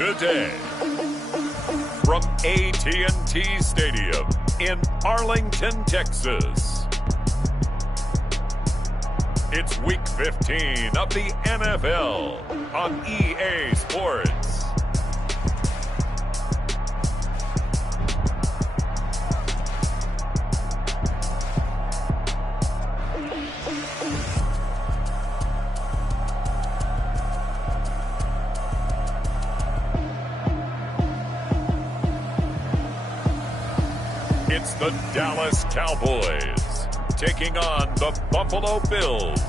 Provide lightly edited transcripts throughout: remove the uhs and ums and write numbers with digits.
today. From AT&T Stadium in Arlington, Texas. It's Week 15 of the NFL on EA Sports. It's the Dallas Cowboys taking on the Buffalo Bills.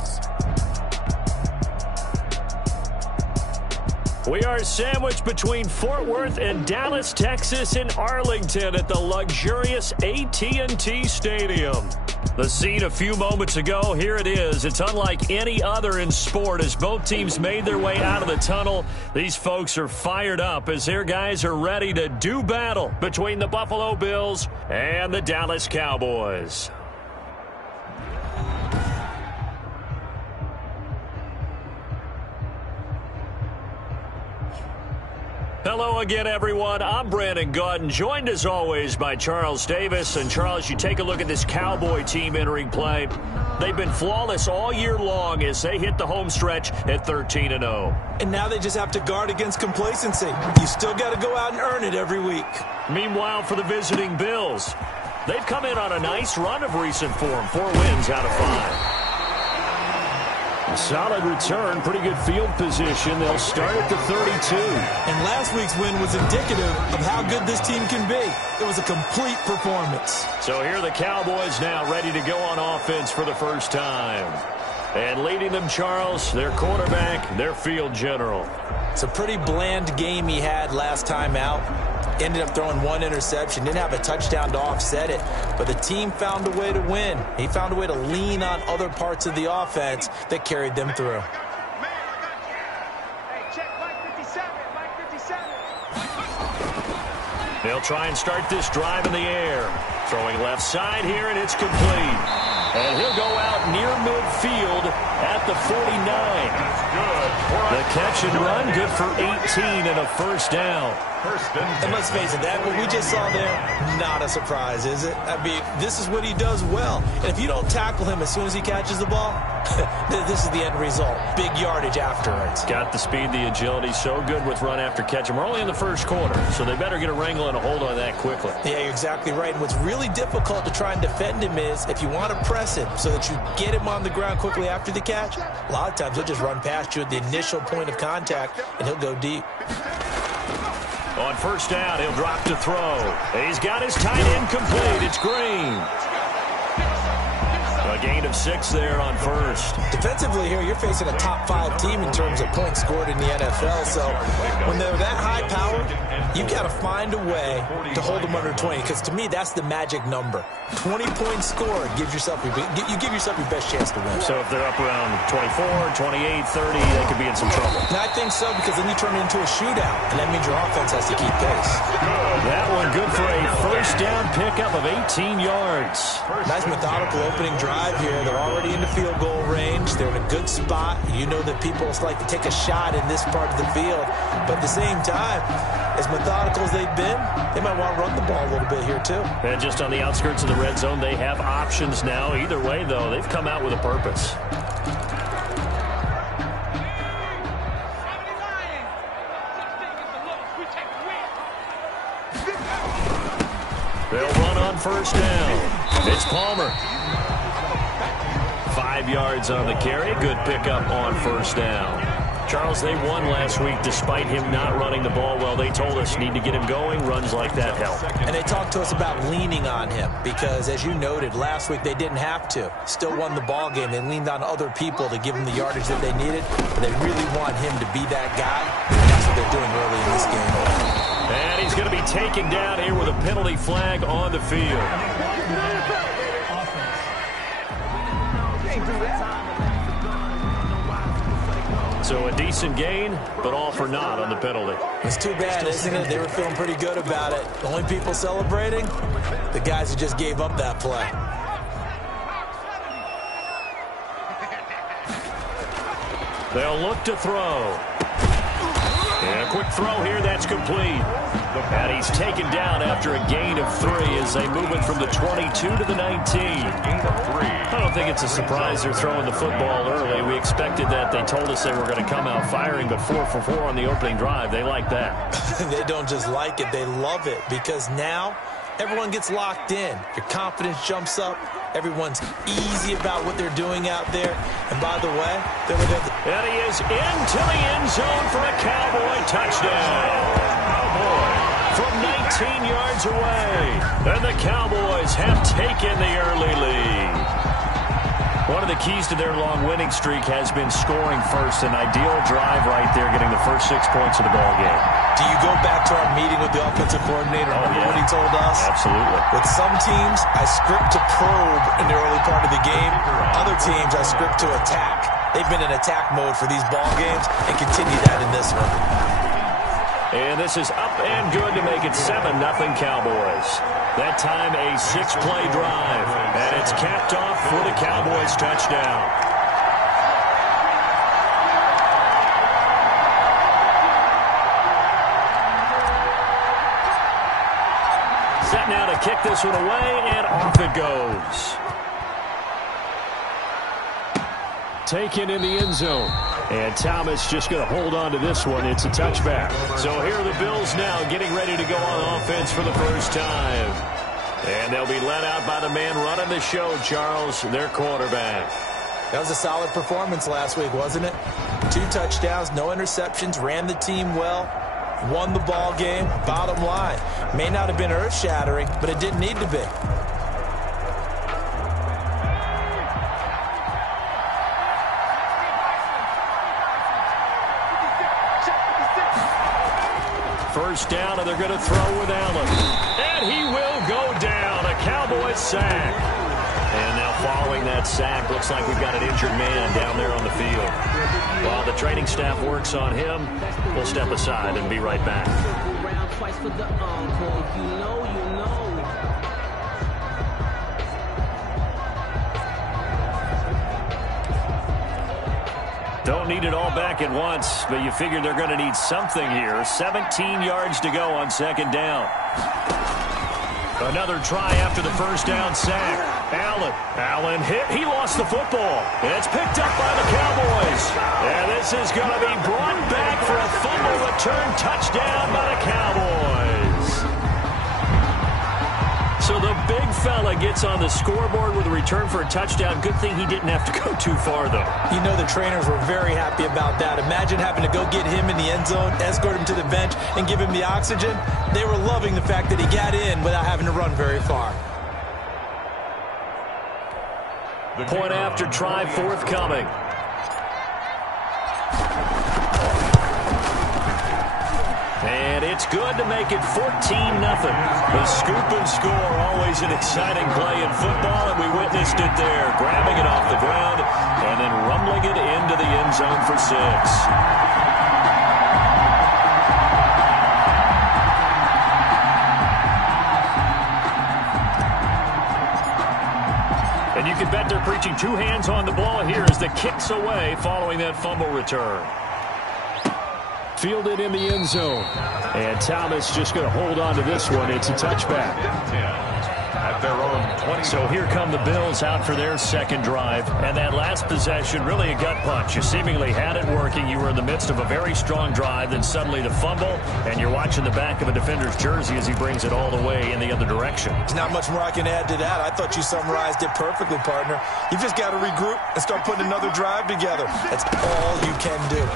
We are sandwiched between Fort Worth and Dallas, Texas in Arlington at the luxurious AT&T Stadium. The scene a few moments ago, here it is. It's unlike any other in sport as both teams made their way out of the tunnel. These folks are fired up as their guys are ready to do battle between the Buffalo Bills and the Dallas Cowboys. Hello again, everyone. I'm Brandon Gautin, joined as always by Charles Davis. And Charles, you take a look at this Cowboy team entering play. They've been flawless all year long as they hit the home stretch at 13-0. And now they just have to guard against complacency. You still got to go out and earn it every week. Meanwhile, for the visiting Bills, they've come in on a nice run of recent form. 4 wins out of 5. A solid return, pretty good field position. They'll start at the 32. And last week's win was indicative of how good this team can be. It was a complete performance. So here are the Cowboys now ready to go on offense for the first time. And leading them, Charles, their quarterback, their field general. It's a pretty bland game he had last time out. Ended up throwing 1 interception. Didn't have a touchdown to offset it. But the team found a way to win. He found a way to lean on other parts of the offense that carried them through. They'll try and start this drive in the air. Throwing left side here, and it's complete. And he'll go out near midfield at the 49. The catch and run, good for 18 and a first down. And let's face it, that what we just saw there, not a surprise, is it? I mean, this is what he does well. And if you don't tackle him as soon as he catches the ball, this is the end result. Big yardage afterwards. Got the speed, the agility, so good with run after catch. And we're only in the first quarter, so they better get a wrangle and a hold on that quickly. Yeah, you're exactly right. And what's really difficult to try and defend him is if you want to press him so that you get him on the ground quickly after the catch, a lot of times he'll just run past you at the initial point of contact, and he'll go deep. On first down, he'll drop to throw. He's got his tight end complete. It's Green. A gain of 6 there on first. Defensively here, you're facing a top 5 team in terms of points scored in the NFL. So when they're that high powered, you've got to find a way to hold them under 20. Because to me, that's the magic number. 20 points scored gives yourself you give yourself your best chance to win. So if they're up around 24, 28, 30, they could be in some trouble. And I think so, because then you turn it into a shootout, and that means your offense has to keep pace. That one good for a first down pickup of 18 yards. Nice methodical opening drive here. They're already in the field goal range. They're in a good spot. You know that people like to take a shot in this part of the field. But at the same time, as methodical as they've been, they might want to run the ball a little bit here too. And just on the outskirts of the red zone, they have options now. Either way, though, they've come out with a purpose. They'll run on first down. It's Palmer. 5 yards on the carry. Good pickup on first down. Charles, they won last week despite him not running the ball well. They told us need to get him going. Runs like that help. And they talked to us about leaning on him because, as you noted, last week they didn't have to. Still won the ball game. They leaned on other people to give them the yardage that they needed. But they really want him to be that guy. That's what they're doing early in this game. And he's going to be taken down here with a penalty flag on the field. So a decent gain, but all for naught on the penalty. It's too bad, isn't it? They were feeling pretty good about it. The only people celebrating, the guys who just gave up that play. They'll look to throw. And a quick throw here, that's complete. And he's taken down after a gain of 3 as they move it from the 22 to the 19. I don't think it's a surprise they're throwing the football early. We expected that. They told us they were going to come out firing, but 4 for 4 on the opening drive. They like that. They don't just like it, they love it, because now everyone gets locked in. Your confidence jumps up. Everyone's easy about what they're doing out there. And by the way, and he is into the end zone for a Cowboy touchdown. Cowboy from 19 yards away. And the Cowboys have taken the early lead. One of the keys to their long winning streak has been scoring first. An ideal drive right there, getting the first 6 points of the ball game. Do you go back to our meeting with the offensive coordinator? Remember what he told us? Absolutely. With some teams, I script to probe in the early part of the game. Other teams, I script to attack. They've been in attack mode for these ball games and continue that in this one. And this is up and good to make it 7-0 Cowboys. That time a 6-play drive. And it's capped off for the Cowboys touchdown. Set now to kick this one away, and off it goes. Taken in the end zone. And Thomas just going to hold on to this one. It's a touchback. So here are the Bills now getting ready to go on offense for the first time. And they'll be led out by the man running the show, Charles, their quarterback. That was a solid performance last week, wasn't it? 2 touchdowns, no interceptions, ran the team well, won the ball game. Bottom line, may not have been earth-shattering, but it didn't need to be. First down, and they're going to throw with Allen. And he will go down. A Cowboys sack. And now following that sack, looks like we've got an injured man down there on the field. While the training staff works on him, we'll step aside and be right back. Don't need it all back at once, but you figure they're going to need something here. 17 yards to go on second down. Another try after the first down sack. Allen hit. He lost the football. And it's picked up by the Cowboys. And this is going to be brought back for a fumble return touchdown by the Cowboys. So the big fella gets on the scoreboard with a return for a touchdown. Good thing he didn't have to go too far, though. You know the trainers were very happy about that. Imagine having to go get him in the end zone, escort him to the bench, and give him the oxygen. They were loving the fact that he got in without having to run very far. Point after try forthcoming. And it's good to make it 14-0. The scoop and score, always an exciting play in football, and we witnessed it there. Grabbing it off the ground and then rumbling it into the end zone for 6. And you can bet they're preaching 2 hands on the ball here as the kick's away following that fumble return. Fielded in the end zone. And Thomas just going to hold on to this one. It's a touchback. At their own 20. So here come the Bills out for their second drive. And that last possession, really a gut punch. You seemingly had it working. You were in the midst of a very strong drive. Then suddenly the fumble. And you're watching the back of a defender's jersey as he brings it all the way in the other direction. There's not much more I can add to that. I thought you summarized it perfectly, partner. You just got to regroup and start putting another drive together. That's all you can do.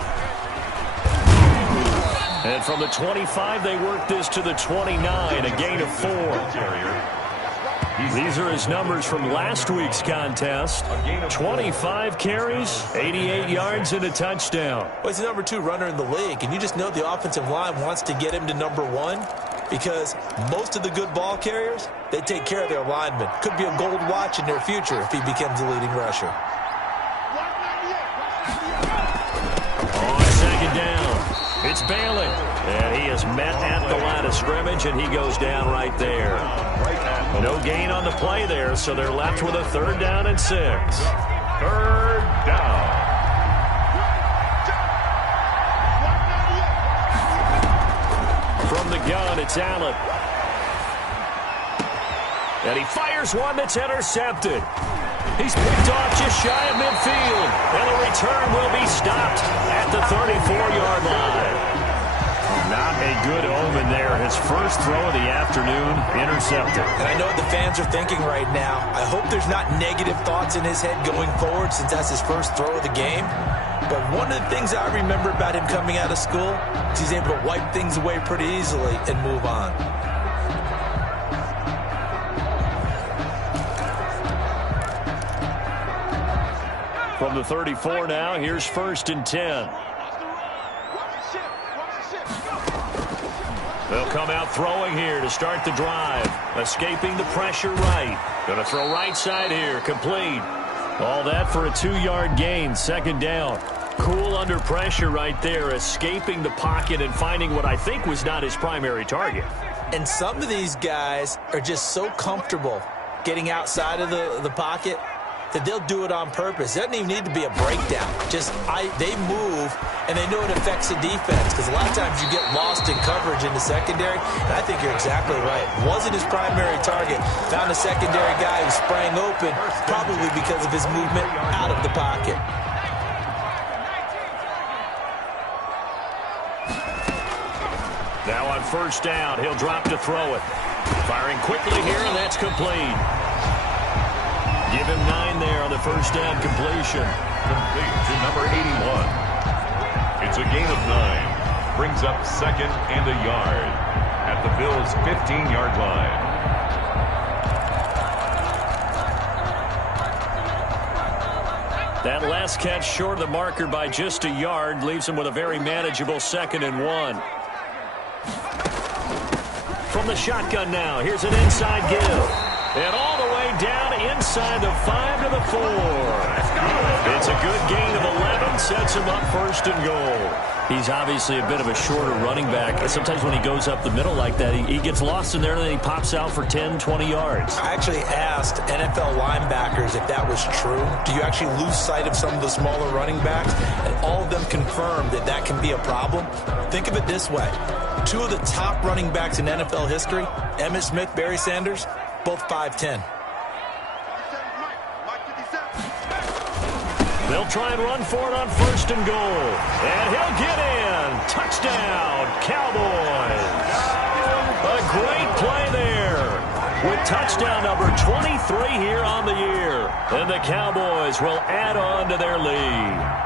And from the 25, they work this to the 29, a gain of 4. These are his numbers from last week's contest. 25 carries, 88 yards, and a touchdown. Well, he's the number 2 runner in the league, and you just know the offensive line wants to get him to number 1 because most of the good ball carriers, they take care of their linemen. Could be a gold watch in their future if he becomes the leading rusher. On second down. It's Bailey, and he is met at the line of scrimmage, and he goes down right there. No gain on the play there, so they're left with a 3rd down and 6. 3rd down. shotgun. It's Allen. And he fires one that's intercepted. He's picked off just shy of midfield. And the return will be stopped at the 34-yard line. Not a good omen there. His first throw of the afternoon, intercepted. And I know what the fans are thinking right now. I hope there's not negative thoughts in his head going forward since that's his first throw of the game. But one of the things I remember about him coming out of school is he's able to wipe things away pretty easily and move on. From the 34 now, here's 1st and 10. They'll come out throwing here to start the drive. Escaping the pressure right. Going to throw right side here. Complete. All that for a 2-yard gain. 2nd down. Cool under pressure right there. Escaping the pocket and finding what I think was not his primary target. And some of these guys are just so comfortable getting outside of the pocket that they'll do it on purpose. It doesn't even need to be a breakdown. They move, and they know it affects the defense because a lot of times you get lost in coverage in the secondary, and I think you're exactly right. Wasn't his primary target. Found a secondary guy who sprang open, probably because of his movement out of the pocket. Now on 1st down, he'll drop to throw it. Firing quickly here, and that's complete. Give him 9 there on the 1st down completion. Complete to number 81. It's a gain of 9. Brings up 2nd and a yard at the Bills' 15-yard line. That last catch short of the marker by just a yard leaves him with a very manageable 2nd and 1. From the shotgun now, here's an inside give. And all the way down inside the 5 to the 4. It's a good gain of 11. Sets him up 1st and goal. He's obviously a bit of a shorter running back. And sometimes when he goes up the middle like that, he gets lost in there and then he pops out for 10, 20 yards. I actually asked NFL linebackers if that was true. Do you actually lose sight of some of the smaller running backs? And all of them confirmed that that can be a problem. Think of it this way. 2 of the top running backs in NFL history, Emmitt Smith, Barry Sanders, both 5'10". They'll try and run for it on 1st and goal. And he'll get in. Touchdown, Cowboys. A great play there. With touchdown number 23 here on the year. And the Cowboys will add on to their lead.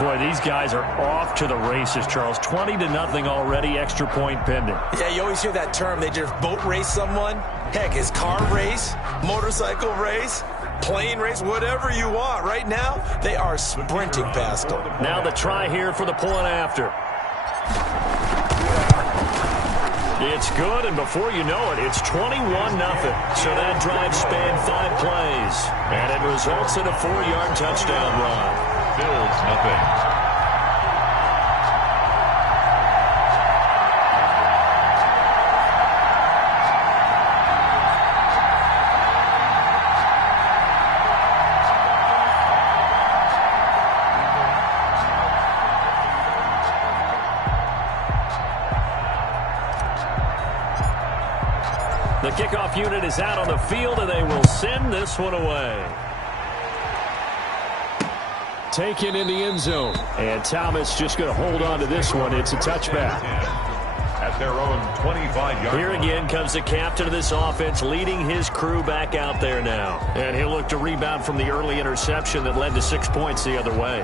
Boy, these guys are off to the races, Charles. 20-0 already, extra point pending. Yeah, you always hear that term. They just boat race someone. Heck, is car race, motorcycle race, plane race, whatever you want. Right now, they are sprinting past them. Now the try here for the point after. It's good, and before you know it, it's 21-0. So that drive spanned 5 plays, and it results in a 4-yard touchdown run. Bills nothing. The kickoff unit is out on the field, and they will send this one away. Taken in the end zone. And Thomas just going to hold on to this one. It's a touchback. At their own 25-yard Here again comes the captain of this offense, leading his crew back out there now. And he'll look to rebound from the early interception that led to 6 points the other way.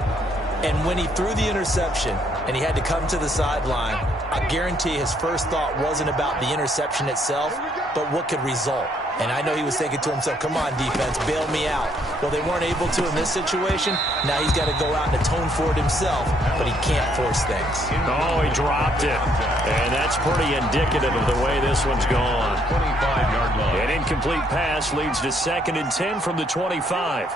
And when he threw the interception and he had to come to the sideline, I guarantee his first thought wasn't about the interception itself, but what could result. And I know he was thinking to himself, come on, defense, bail me out. Well, they weren't able to in this situation. Now he's got to go out and atone for it himself, but he can't force things. Oh, he dropped it. And that's pretty indicative of the way this one's gone. 25-yard line. An incomplete pass leads to 2nd and 10 from the 25.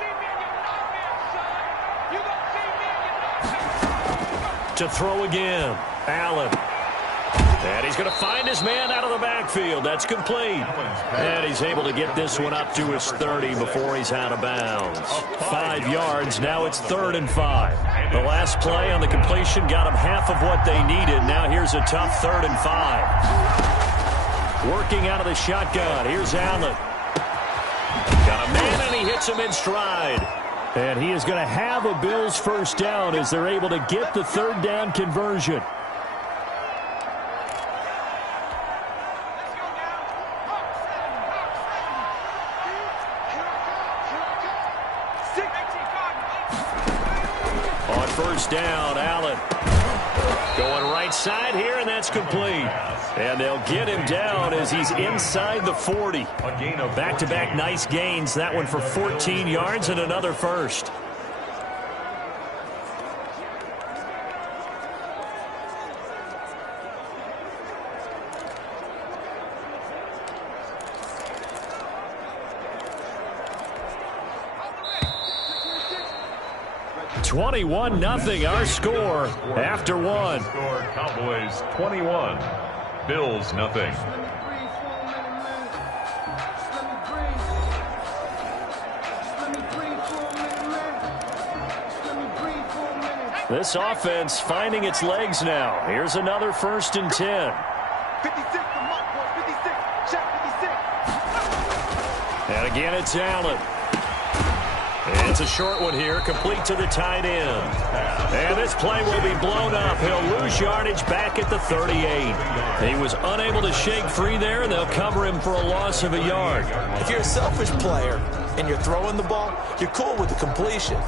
To throw again, Allen. And he's going to find his man out of the backfield. That's complete. And he's able to get this one up to his 30 before he's out of bounds. 5 yards. Now it's 3rd and 5. The last play on the completion got them half of what they needed. Now here's a tough 3rd and 5. Working out of the shotgun. Here's Allen. Got a man, and he hits him in stride. And he is going to have a Bills first down as they're able to get the 3rd down conversion. On first down, Allen going right side here, and that's complete. And they'll get him down as he's inside the 40. Back-to-back nice gains. That one for 14 yards and another first. $21-0 our score after one. Score Cowboys 21, Bills nothing. This offense finding its legs now. Here's another 1st and 10. 56 to Mark, 56, check 56. And again, it's Allen. It's a short one here, complete to the tight end. And this play will be blown up. He'll lose yardage back at the 38. He was unable to shake free there, and they'll cover him for a loss of a yard. If you're a selfish player and you're throwing the ball, you're cool with the completion.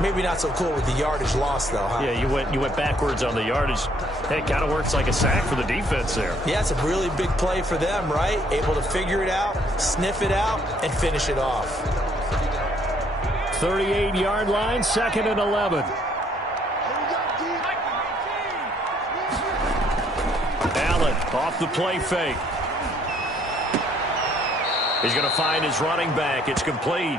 Maybe not so cool with the yardage loss, though, huh? Yeah, you went backwards on the yardage. Hey, it kind of works like a sack for the defense there. Yeah, it's a really big play for them, right? Able to figure it out, sniff it out, and finish it off. 38-yard line, 2nd and 11. Allen off the play fake. He's going to find his running back. It's complete.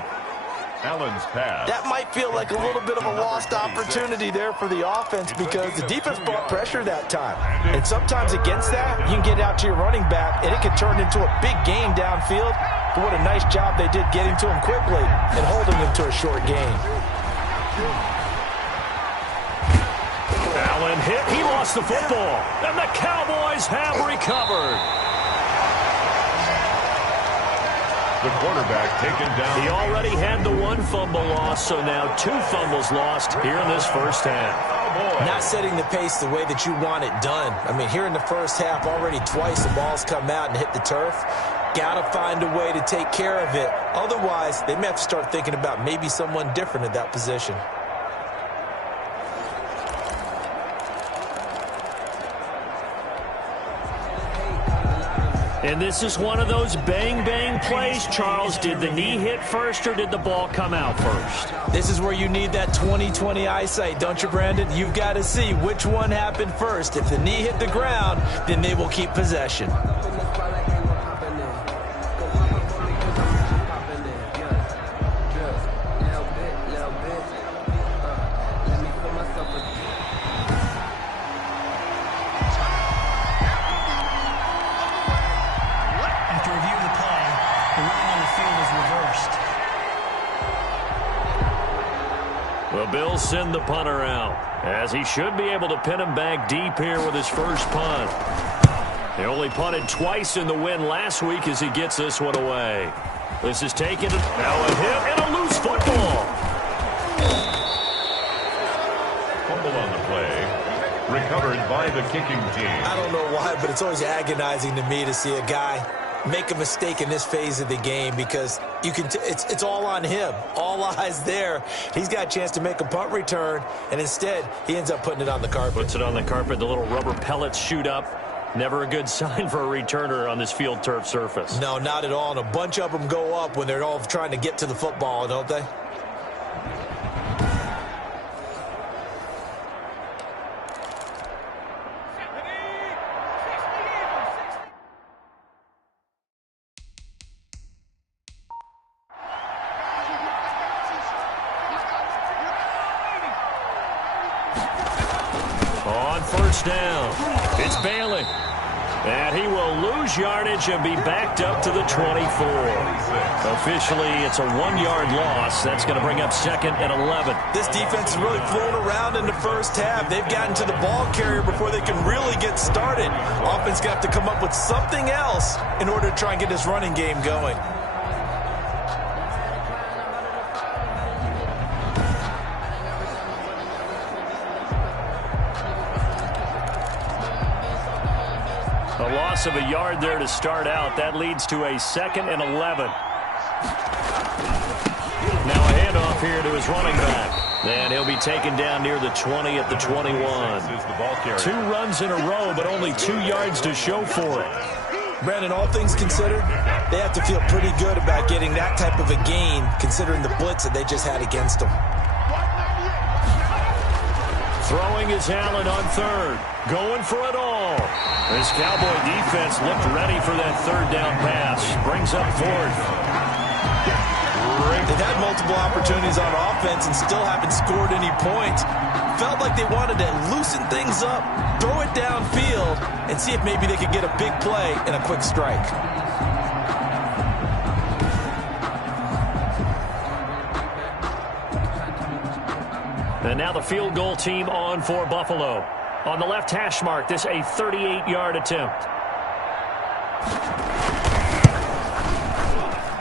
Allen's pass. That might feel like a little bit of a lost opportunity there for the offense because the defense brought pressure that time. And sometimes against that, you can get out to your running back, and it can turn into a big gain downfield. But what a nice job they did getting to him quickly and holding him to a short gain. Allen hit. He lost the football. And the Cowboys have recovered. The quarterback taken down. He already had the 1 fumble loss, so now 2 fumbles lost here in this first half. Not setting the pace the way that you want it done. I mean, here in the first half, already twice the ball's come out and hit the turf. Got to find a way to take care of it. Otherwise, they may have to start thinking about maybe someone different at that position. And this is one of those bang-bang plays, Charles. Did the knee hit first or did the ball come out first? This is where you need that 20/20 eyesight, don't you, Brandon? You've got to see which one happened first. If the knee hit the ground, then they will keep possession. The Bills send the punter out, as he should be able to pin him back deep here with his first punt. He only punted twice in the win last week as he gets this one away. This is taken, now a hit and a loose football. Fumble on the play. Recovered by the kicking team. I don't know why, but it's always agonizing to me to see a guy make a mistake in this phase of the game because you can. It's all on him. All eyes there. He's got a chance to make a punt return, and instead he ends up putting it on the carpet. Puts it on the carpet. The little rubber pellets shoot up. Never a good sign for a returner on this field turf surface. No, not at all. And a bunch of them go up when they're all trying to get to the football, don't they? On first down, it's Bailey. And he will lose yardage and be backed up to the 24. Officially, it's a 1-yard loss. That's going to bring up 2nd and 11. This defense is really flown around in the first half. They've gotten to the ball carrier before they can really get started. Offense got to come up with something else in order to try and get this running game going. A loss of a yard there to start out. That leads to a 2nd and 11. Now a handoff here to his running back. And he'll be taken down near the 20 at the 21. 2 runs in a row, but only 2 yards to show for it. Brandon, all things considered, they have to feel pretty good about getting that type of a gain, considering the blitz that they just had against them. Throwing is Allen on 3rd. Going for it all. This Cowboy defense looked ready for that 3rd down pass. Brings up 4th. They've had multiple opportunities on offense and still haven't scored any points. Felt like they wanted to loosen things up, throw it downfield, and see if maybe they could get a big play and a quick strike. And now the field goal team on for Buffalo. On the left hash mark, this a 38-yard attempt.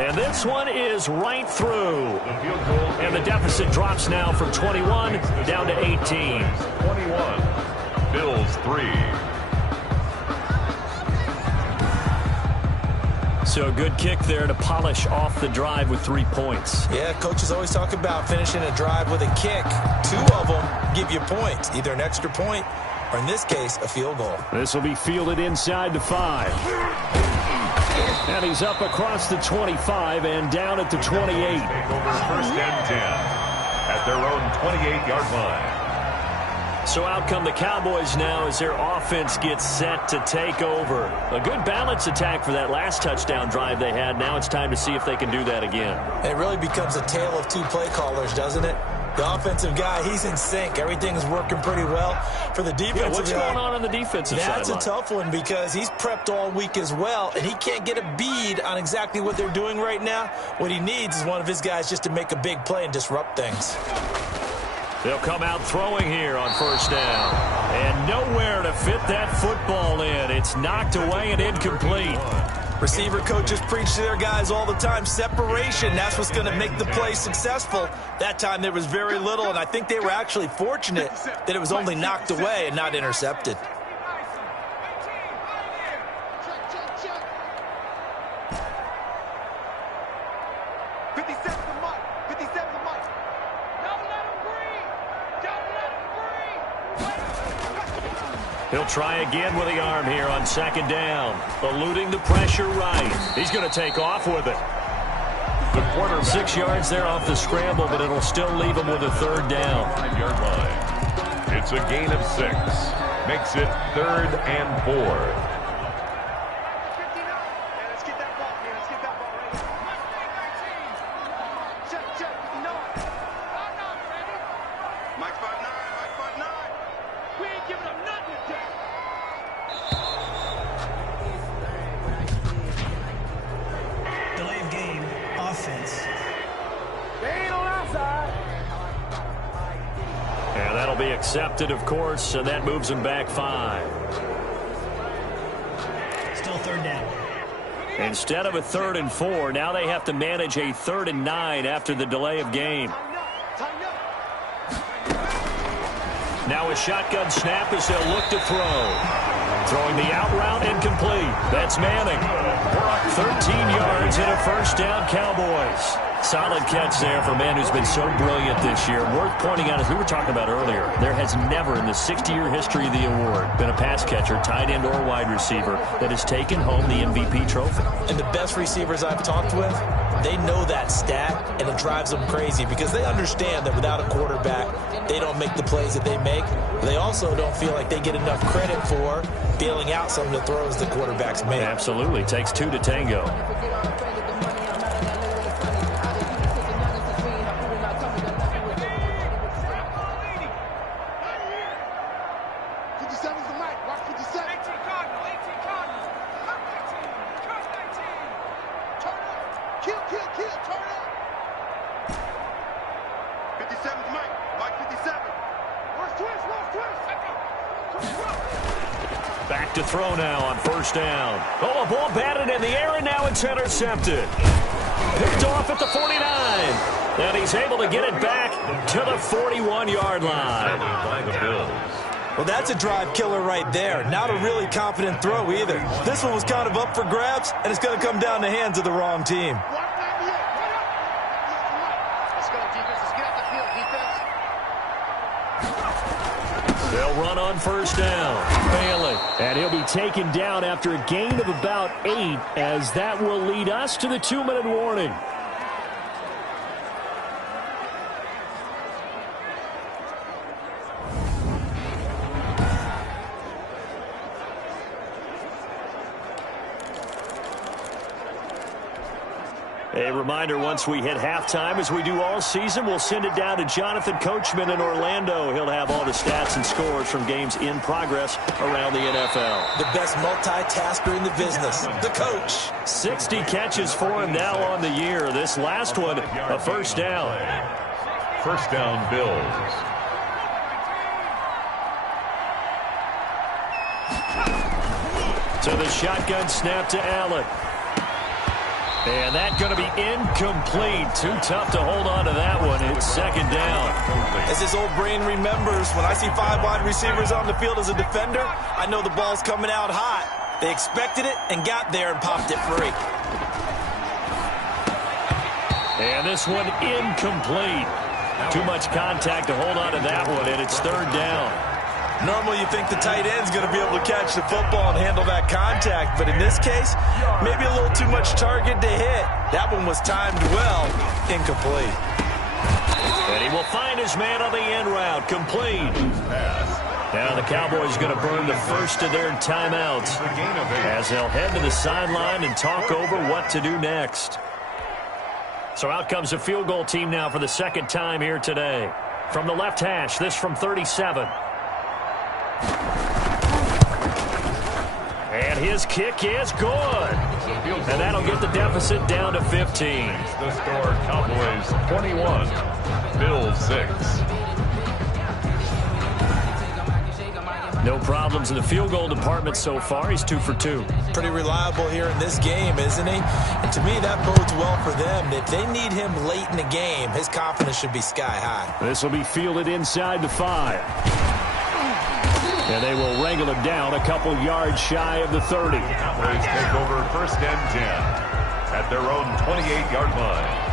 And this one is right through. And the deficit drops now from 21 down to 18. 21. Bills 3. So a good kick there to polish off the drive with 3 points. Yeah, coaches always talk about finishing a drive with a kick. 2 of them give you points, either an extra point or, in this case, a field goal. This will be fielded inside the 5. And he's up across the 25 and down at the 28. Take over 1st and 10 at their own 28-yard line. So out come the Cowboys now as their offense gets set to take over. A good balance attack for that last touchdown drive they had. Now it's time to see if they can do that again. It really becomes a tale of 2 play callers, doesn't it? The offensive guy, he's in sync. Everything's working pretty well. For the defensive what's guy, going on the defensive side? That's a tough one because he's prepped all week as well, and he can't get a bead on exactly what they're doing right now. What he needs is one of his guys just to make a big play and disrupt things. They'll come out throwing here on 1st down. And nowhere to fit that football in. It's knocked away and incomplete. Receiver coaches preach to their guys all the time. Separation, that's what's going to make the play successful. That time there was very little, and I think they were actually fortunate that it was only knocked away and not intercepted. He'll try again with the arm here on 2nd down. Eluding the pressure right. He's going to take off with it. The quarter 6 yards there off the scramble, but it'll still leave him with a 3rd down. 5-yard line. It's a gain of 6. Makes it 3rd and 4. Accepted, of course, and that moves him back 5. Still 3rd down. Instead of a 3rd and 4, now they have to manage a 3rd and 9 after the delay of game. Now a shotgun snap as they'll look to throw. Throwing the out route incomplete. That's Manning. We're up 13 yards and a 1st down, Cowboys. Solid catch there for a man who's been so brilliant this year. Worth pointing out, as we were talking about earlier, there has never in the 60-year history of the award been a pass catcher, tight end, or wide receiver that has taken home the MVP trophy. And the best receivers I've talked with, they know that stat, and it drives them crazy because they understand that without a quarterback, they don't make the plays that they make. They also don't feel like they get enough credit for bailing out some of the throws the quarterbacks make. Absolutely. Takes 2 to tango. Kill, turn up. 57's Mike 57. Where's Twist? Back to throw now on first down. Oh, a ball batted in the air, and now it's intercepted. Picked off at the 49. And he's able to get it back to the 41-yard line. By the Bills. Well, that's a drive killer right there. Not a really confident throw either. This one was kind of up for grabs, and it's going to come down the hands of the wrong team. Let's go, defense. Let's get out the field, defense. They'll run on first down. Bailey. And he'll be taken down after a gain of about 8, as that will lead us to the 2-minute warning. A reminder, once we hit halftime, as we do all season, we'll send it down to Jonathan Coachman in Orlando. He'll have all the stats and scores from games in progress around the NFL. The best multitasker in the business, the coach. 60 catches for him now on the year. This last one, a first down. First down, Bills. So the shotgun snap to Allen. And that's going to be incomplete. Too tough to hold on to that one. It's second down. As his old brain remembers, when I see 5 wide receivers on the field as a defender, I know the ball's coming out hot. They expected it and got there and popped it free. And this one incomplete. Too much contact to hold on to that one, and it's third down. Normally you think the tight end's going to be able to catch the football and handle that contact, but in this case, maybe a little too much target to hit. That one was timed well, incomplete. And he will find his man on the end route, complete. Now the Cowboys are going to burn the first of their timeouts as they'll head to the sideline and talk over what to do next. So out comes a field goal team now for the second time here today. From the left hash, this from 37. And his kick is good. And that'll get the deficit down to 15. The score, Cowboys 21, Bills 6. No problems in the field goal department so far. He's 2 for 2. Pretty reliable here in this game, isn't he? And to me, that bodes well for them. If they need him late in the game, his confidence should be sky high. This will be fielded inside the 5. And they will wrangle him down a couple yards shy of the 30. Cowboys take over first and 10 at their own 28-yard line.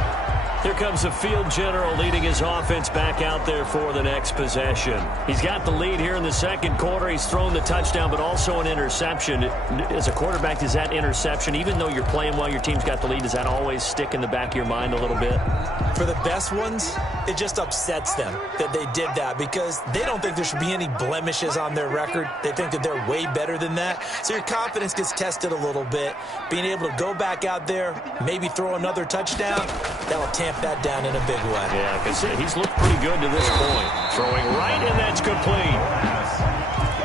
Here comes the field general leading his offense back out there for the next possession. He's got the lead here in the second quarter. He's thrown the touchdown, but also an interception. As a quarterback, does that interception, even though you're playing well, your team's got the lead, does that always stick in the back of your mind a little bit? For the best ones, it just upsets them that they did that because they don't think there should be any blemishes on their record. They think that they're way better than that. So your confidence gets tested a little bit. Being able to go back out there, maybe throw another touchdown, that'll tamp that down in a big way. Yeah, because he's looked pretty good to this point. Throwing right, and that's complete.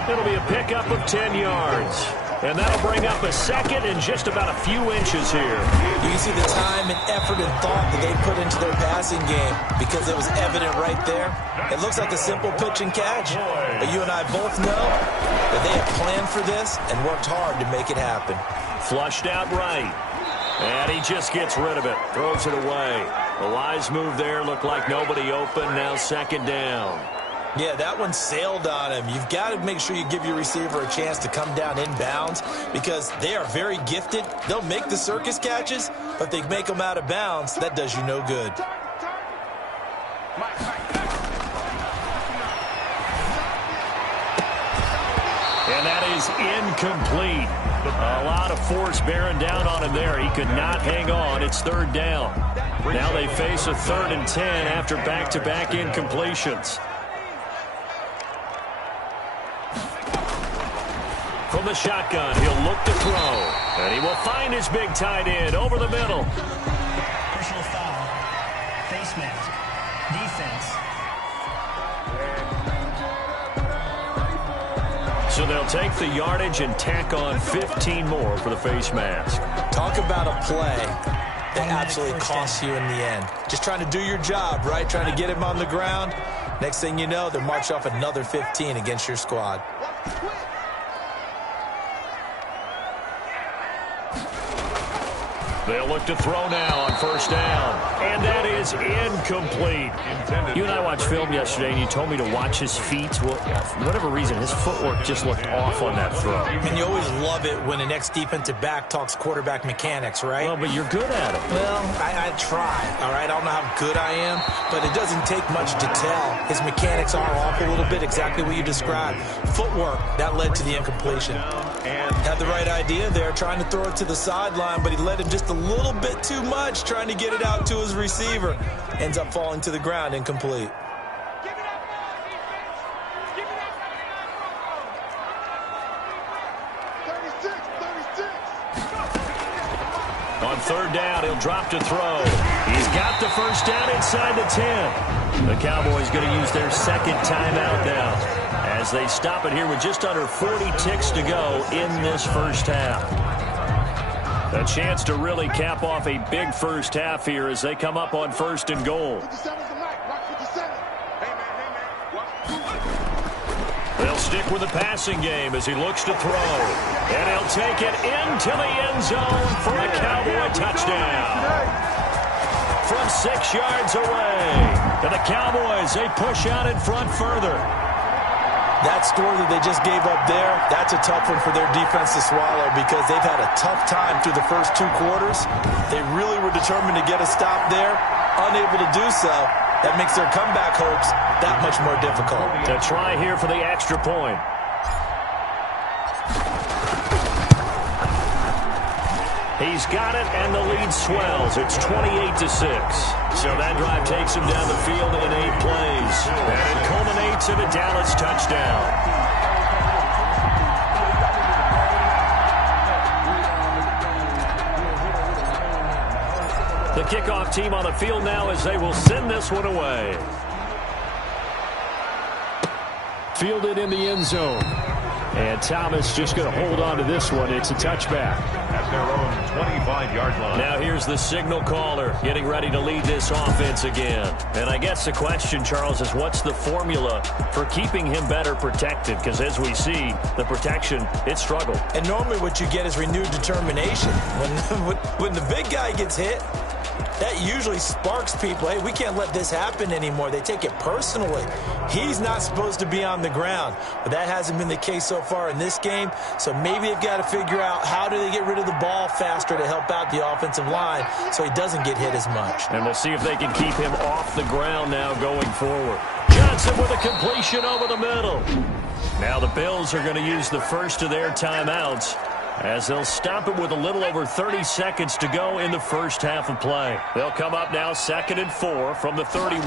It'll be a pickup of 10 yards. And that'll bring up a second and just about a few inches here. You can see the time and effort and thought that they put into their passing game because it was evident right there. It looks like a simple pitch and catch, but you and I both know that they have planned for this and worked hard to make it happen. Flushed out right. And he just gets rid of it. Throws it away. A wise move there. Looked like nobody open. Now second down. Yeah, that one sailed on him. You've got to make sure you give your receiver a chance to come down inbounds because they are very gifted. They'll make the circus catches, but if they make them out of bounds, that does you no good. And that is incomplete. A lot of force bearing down on him there. He could not hang on. It's third down. Now they face a 3rd and 10 after back-to-back incompletions. From the shotgun, he'll look to throw. And he will find his big tight end over the middle. Personal foul. Face mask. Defense. So they'll take the yardage and tack on 15 more for the face mask. Talk about a play that absolutely costs you in the end. Just trying to do your job, right? Trying to get him on the ground. Next thing you know, they're marching off another 15 against your squad. They'll look to throw now on first down. And that is incomplete. You and I watched film yesterday, and you told me to watch his feet. Well, for whatever reason, his footwork just looked off on that throw. And you always love it when an ex-defensive back talks quarterback mechanics, right? Well, but you're good at it. Well, I try, all right? I don't know how good I am, but it doesn't take much to tell. His mechanics are off a little bit, exactly what you described. Footwork, that led to the incompletion. Had the right idea there, trying to throw it to the sideline, but he led him just a little bit too much, trying to get it out to his receiver. Ends up falling to the ground, incomplete. On third down, he'll drop to throw. He's got the first down inside the 10. The Cowboys going to use their second timeout now as they stop it here with just under 40 ticks to go in this first half. A chance to really cap off a big first half here as they come up on first and goal. They'll stick with the passing game as he looks to throw. And he'll take it into the end zone for a Cowboy touchdown. From 6 yards away. And the Cowboys, they push out in front further. That score that they just gave up there, that's a tough one for their defense to swallow because they've had a tough time through the first 2 quarters. They really were determined to get a stop there, unable to do so. That makes their comeback hopes that much more difficult. To try here for the extra point. He's got it, and the lead swells. It's 28-6. So that drive takes him down the field in 8 plays. And it culminates in a Dallas touchdown. The kickoff team on the field now as they will send this one away. Fielded in the end zone. And Thomas just going to hold on to this one. It's a touchback. At their own 25-yard line. Now here's the signal caller getting ready to lead this offense again. And I guess the question, Charles, is what's the formula for keeping him better protected? Because as we see, the protection, it struggled. And normally what you get is renewed determination. When the big guy gets hit, that usually sparks people. Hey, we can't let this happen anymore. They take it personally. He's not supposed to be on the ground, but that hasn't been the case so far in this game. So maybe they've got to figure out how do they get rid of the ball faster to help out the offensive line so he doesn't get hit as much. And we'll see if they can keep him off the ground now going forward. Johnson with a completion over the middle. Now the Bills are going to use the first of their timeouts as they'll stop it with a little over 30 seconds to go in the first half of play. They'll come up now 2nd and 4 from the 31.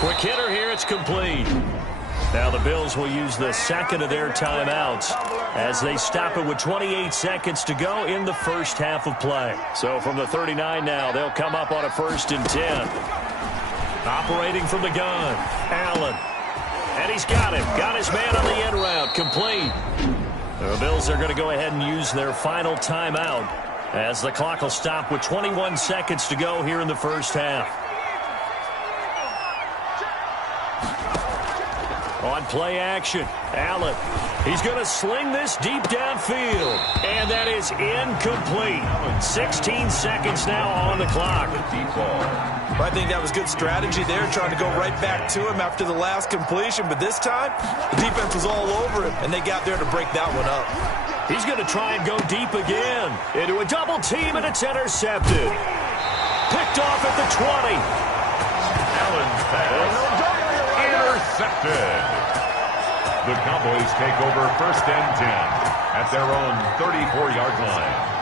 Quick hitter here, it's complete. Now the Bills will use the second of their timeouts as they stop it with 28 seconds to go in the first half of play. So from the 39 now, they'll come up on a 1st and 10. Operating from the gun, Allen. And he's got him. Got his man on the end route. Complete. The Bills are going to go ahead and use their final timeout as the clock will stop with 21 seconds to go here in the first half. On play action, Allen. He's going to sling this deep downfield. And that is incomplete. 16 seconds now on the clock. Deep ball. I think that was good strategy there, trying to go right back to him after the last completion. But this time, the defense was all over him, and they got there to break that one up. He's going to try and go deep again. Into a double team, and it's intercepted. Picked off at the 20. Allen's pass. Intercepted. The Cowboys take over 1st and 10 at their own 34-yard line.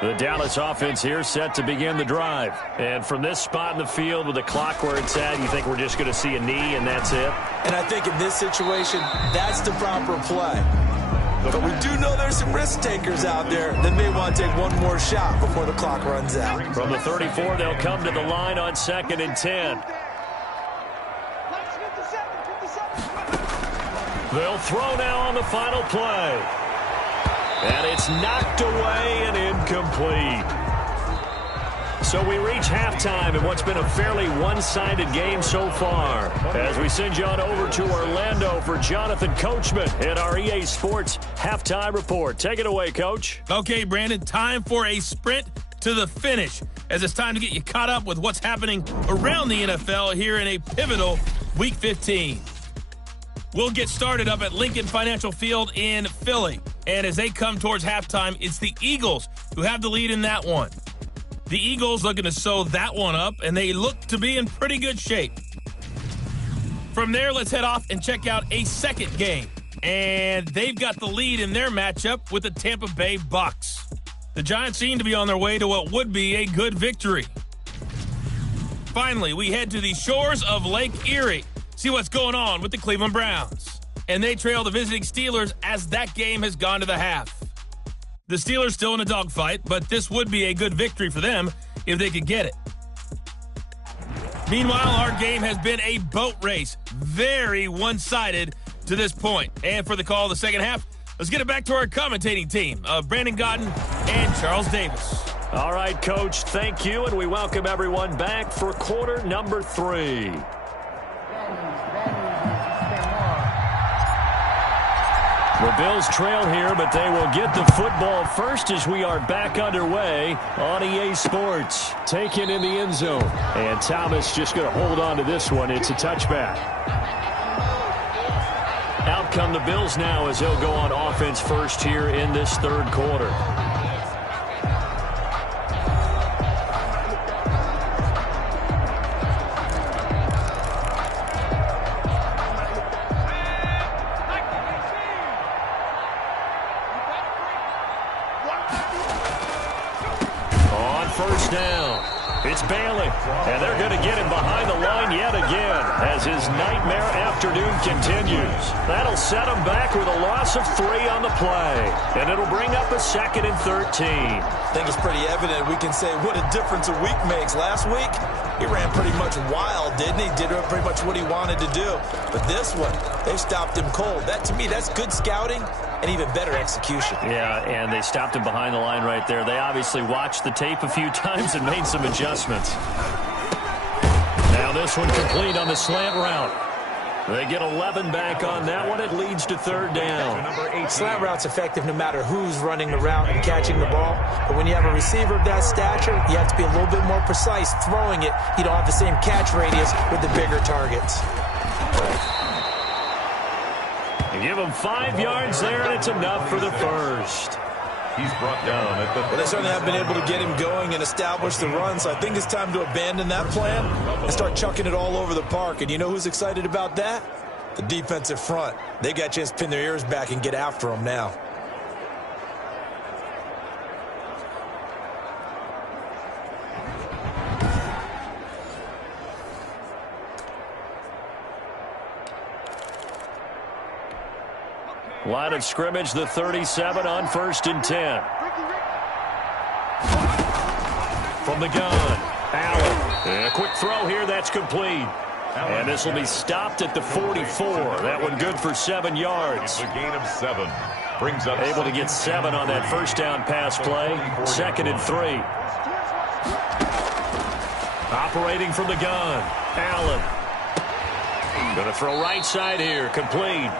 The Dallas offense here set to begin the drive. And from this spot in the field with the clock where it's at, you think we're just going to see a knee and that's it? And I think in this situation, that's the proper play. But we do know there's some risk takers out there that may want to take one more shot before the clock runs out. From the 34, they'll come to the line on 2nd and 10. They'll throw now on the final play. And it's knocked away and incomplete. So we reach halftime in what's been a fairly one-sided game so far. As we send you on over to Orlando for Jonathan Coachman in our EA Sports Halftime Report. Take it away, Coach. Okay, Brandon, time for a sprint to the finish, as it's time to get you caught up with what's happening around the NFL here in a pivotal Week 15. We'll get started up at Lincoln Financial Field in Philly. And as they come towards halftime, it's the Eagles who have the lead in that one. The Eagles looking to sew that one up, and they look to be in pretty good shape. From there, let's head off and check out a second game. And they've got the lead in their matchup with the Tampa Bay Bucks. The Giants seem to be on their way to what would be a good victory. Finally, we head to the shores of Lake Erie. See what's going on with the Cleveland Browns. And they trail the visiting Steelers as that game has gone to the half. The Steelers still in a dogfight, but this would be a good victory for them if they could get it. Meanwhile, our game has been a boat race. Very one-sided to this point. And for the call of the second half, let's get it back to our commentating team of Brandon Godden and Charles Davis. All right, Coach, thank you, and we welcome everyone back for quarter number 3. The Bills trail here, but they will get the football first as we are back underway on EA Sports. Taken in the end zone. And Thomas just going to hold on to this one. It's a touchback. Out come the Bills now as they'll go on offense first here in this third quarter. First down. It's Bailey, and they're going to get him behind the line yet again as his nightmare afternoon continues. That'll set him back with a loss of 3 on the play, and it'll bring up a 2nd and 13. I think it's pretty evident we can say what a difference a week makes. Last week, he ran pretty much wild, didn't he? Did pretty much what he wanted to do. But this one, they stopped him cold. That, to me, that's good scouting and even better execution. Yeah, and they stopped him behind the line right there. They obviously watched the tape a few times and made some adjustments. Now this one complete on the slant route. They get 11 back on that one. It leads to third down. Slant route's effective no matter who's running the route and catching the ball. But when you have a receiver of that stature, you have to be a little bit more precise throwing it. You don't have the same catch radius with the bigger targets. You give him 5 yards there, and it's enough for the first. He's brought down at the... Well, they certainly have been able to get him going and establish the run, so I think it's time to abandon that plan and start chucking it all over the park. And you know who's excited about that? The defensive front. They got a chance to pin their ears back and get after him now. Line of scrimmage, the 37 on 1st and 10. From the gun, Allen. And a quick throw here, that's complete. And this will be stopped at the 44. That one good for 7 yards. A gain of 7. Brings up able to get 7 on that first down pass play. 2nd and 3. Operating from the gun, Allen. Going to throw right side here, complete.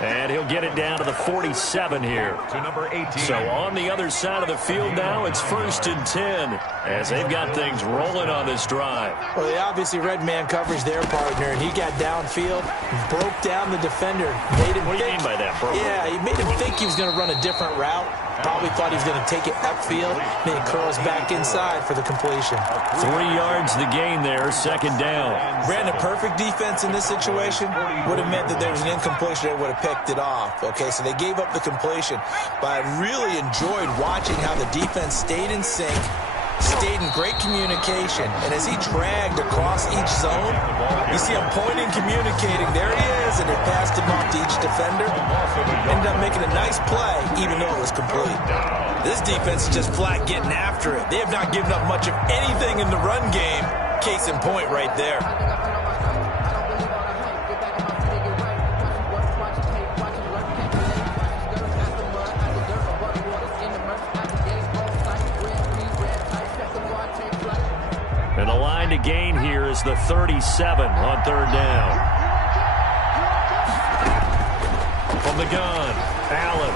And he'll get it down to the 47 here. To number 18. So on the other side of the field now, it's 1st and 10. as they've got things rolling on this drive. Well, they obviously read man coverage their partner, and he got downfield, broke down the defender. Made him what do you mean by that, bro? Yeah, he made him think he was going to run a different route. Probably thought he was going to take it upfield. Then he curls back inside for the completion. 3 yards the gain there, second down. Brandon, perfect defense in this situation would have meant that there was an incompletion. They would have picked it off. Okay, so they gave up the completion. But I really enjoyed watching how the defense stayed in sync, stayed in great communication, and as he dragged across each zone, you see him pointing, communicating. There he is, and they passed him off to each defender. Ended up making a nice play, even though it was complete. This defense is just flat getting after it. They have not given up much of anything in the run game. Case in point right there. And the line to gain here is the 37 on third down. From the gun, Allen.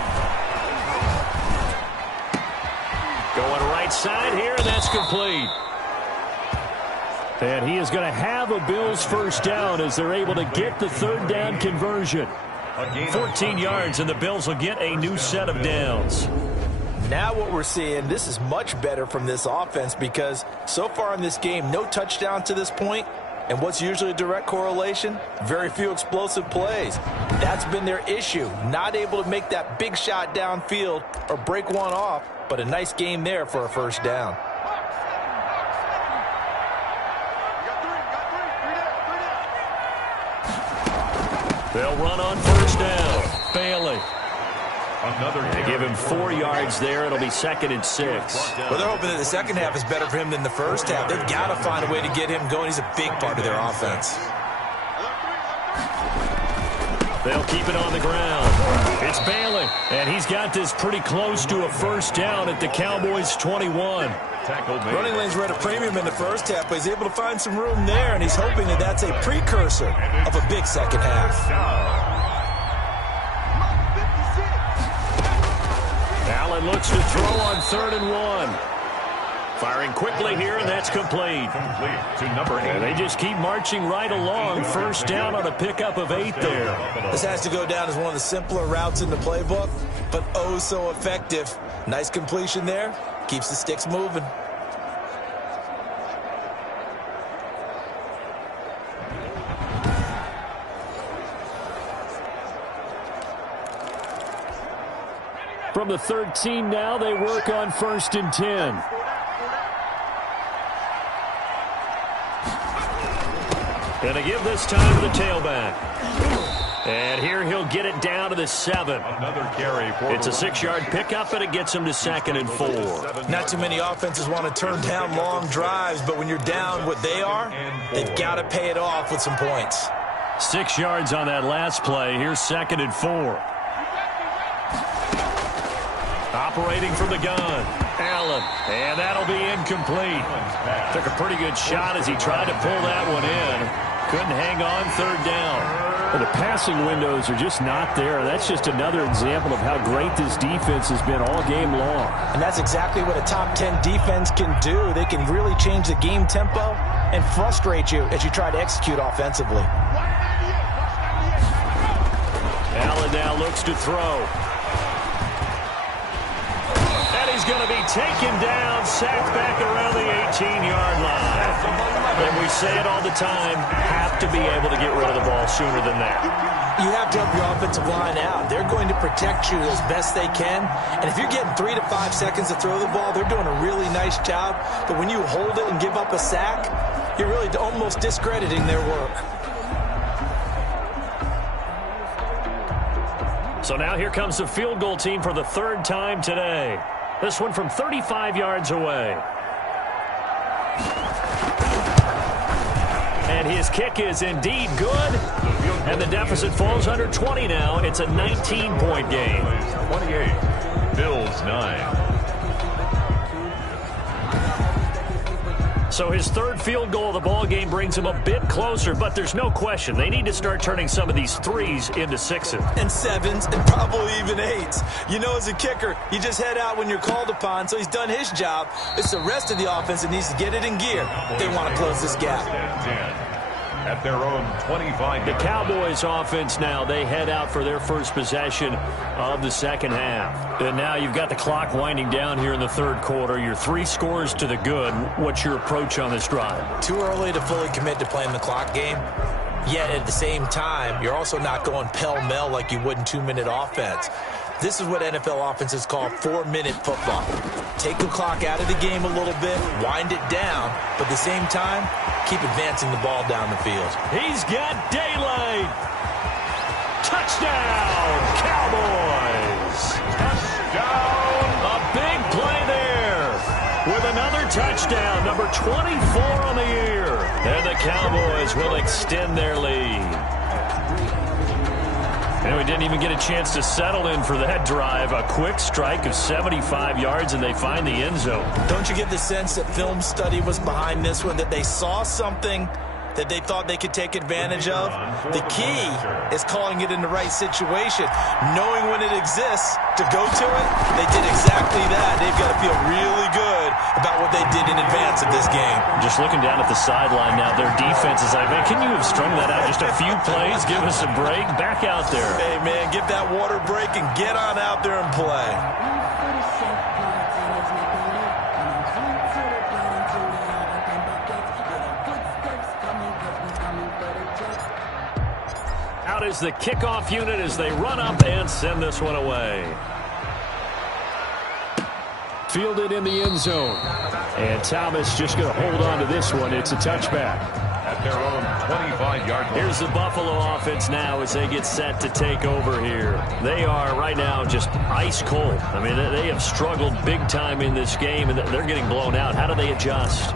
Going right side here, and that's complete. And he is going to have a Bills first down as they're able to get the third down conversion. 14 yards, and the Bills will get a new set of downs. Now what we're seeing, this is much better from this offense because so far in this game, no touchdown to this point. And what's usually a direct correlation? Very few explosive plays. That's been their issue. Not able to make that big shot downfield or break one off, but a nice game there for a first down. They'll run on first down. Bailey. They give him 4 yards there. It'll be 2nd and 6. Well, they're hoping that the second half is better for him than the first half. They've got to find a way to get him going. He's a big part of their offense. They'll keep it on the ground. It's Bailey, and he's got this pretty close to a first down at the Cowboys' 21. Running lanes were at a premium in the first half, but he's able to find some room there, and he's hoping that that's a precursor of a big second half. Allen looks to throw on 3rd and 1. Firing quickly here, and that's complete. To number 8. And they just keep marching right along. First down on a pickup of 8 there. This has to go down as one of the simpler routes in the playbook, but oh so effective. Nice completion there. Keeps the sticks moving. From the 13 now, they work on 1st and 10. Gonna give this time to the tailback. And here he'll get it down to the 7. Another carry for it's a 6-yard pickup, and it gets him to 2nd and 4. Not too many offenses want to turn down long drives, but when you're down what they are, they've got to pay it off with some points. 6 yards on that last play. Here's 2nd and 4. Operating from the gun, Allen, and that'll be incomplete. Took a pretty good shot as he tried to pull that one in. Couldn't hang on 3rd down. Well, the passing windows are just not there. That's just another example of how great this defense has been all game long. And that's exactly what a top 10 defense can do. They can really change the game tempo and frustrate you as you try to execute offensively. Allen now looks to throw. He's going to be taken down, sacked back around the 18-yard line. And we say it all the time, have to be able to get rid of the ball sooner than that. You have to help your offensive line out. They're going to protect you as best they can. And if you're getting 3 to 5 seconds to throw the ball, they're doing a really nice job. But when you hold it and give up a sack, you're really almost discrediting their work. So now here comes the field goal team for the 3rd time today. This one from 35 yards away. And his kick is indeed good. And the deficit falls under 20 now. It's a 19-point game. 28, Bills 9. So his third field goal of the ball game brings him a bit closer, but there's no question they need to start turning some of these threes into sixes. And sevens, and probably even eights. You know, as a kicker, you just head out when you're called upon, so he's done his job. It's the rest of the offense that needs to get it in gear. They want to close this gap. At their own 25. The Cowboys offense now, they head out for their first possession of the second half. And now you've got the clock winding down here in the third quarter. You're 3 scores to the good. What's your approach on this drive? Too early to fully commit to playing the clock game. Yet at the same time, you're also not going pell-mell like you would in 2-minute offense. This is what NFL offenses call 4-minute football. Take the clock out of the game a little bit, wind it down, but at the same time, keep advancing the ball down the field. He's got daylight. Touchdown, Cowboys. Touchdown. A big play there with another touchdown, number 24 on the year. And the Cowboys will extend their lead. And we didn't even get a chance to settle in for that drive. A quick strike of 75 yards, and they find the end zone. Don't you get the sense that film study was behind this one, that they saw something that they thought they could take advantage of? The key is calling it in the right situation, knowing when it exists to go to it. They did exactly that. They've got to feel really good about what they did in advance of this game. Just looking down at the sideline now, their defense is like, man, can you have strung that out just a few plays? Give us a break. Back out there. Hey, man, give that water break and get on out there and play. Out is the kickoff unit as they run up and send this one away. Fielded in the end zone. And Thomas just going to hold on to this one. It's a touchback. At their own 25-yard line. Here's the Buffalo offense now as they get set to take over here. They are right now just ice cold. I mean, they have struggled big time in this game, and they're getting blown out. How do they adjust?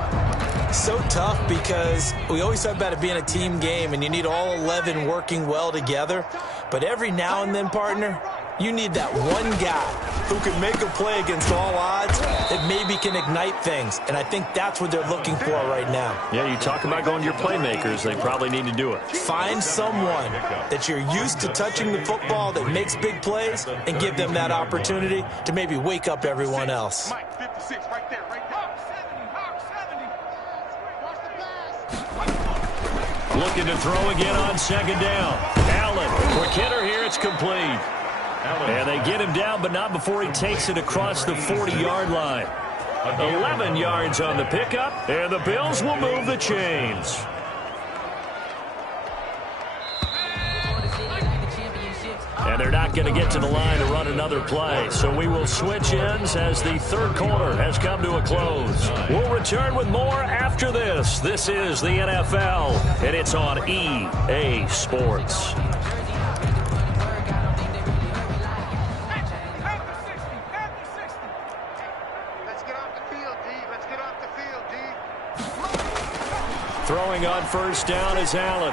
So tough because we always talk about it being a team game and you need all 11 working well together. But every now and then, partner, you need that one guy who can make a play against all odds that maybe can ignite things. And I think that's what they're looking for right now. Yeah, you talk about going to your playmakers. They probably need to do it. Find someone that you're used to touching the football that makes big plays and give them that opportunity to maybe wake up everyone else. Mike, 56, right there, right there. Looking to throw again on second down. Allen, quick hitter here, it's complete. And they get him down, but not before he takes it across the 40-yard line. 11 yards on the pickup, and the Bills will move the chains. And they're not going to get to the line to run another play. So we will switch ends as the third quarter has come to a close. We'll return with more after this. This is the NFL, and it's on EA Sports. Let's get off the field, D. Let's get off the field, D. Throwing on first down is Allen.